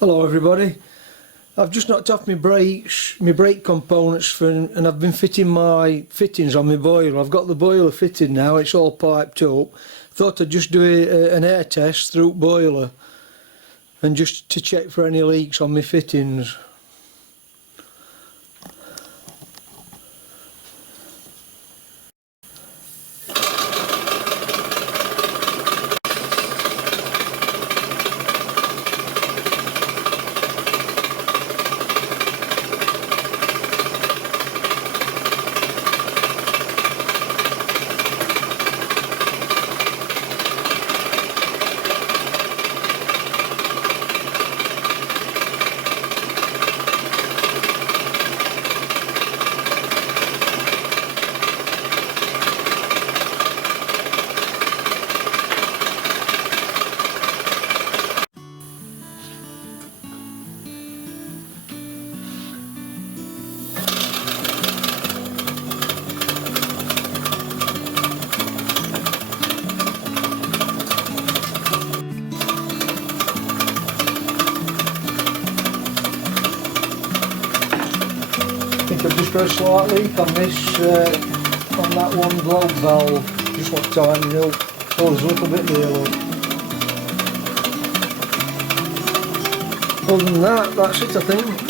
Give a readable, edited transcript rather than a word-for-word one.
Hello everybody. I've just knocked off my brake components and I've been fitting my fittings on my boiler. I've got the boiler fitted now, it's all piped up. Thought I'd just do an air test through boiler and just to check for any leaks on my fittings. I think I've just got a slight leak on this, on that one globe valve. Just want to tighten it up. Oh, there's a little bit there, look. Other than that, that's it I think.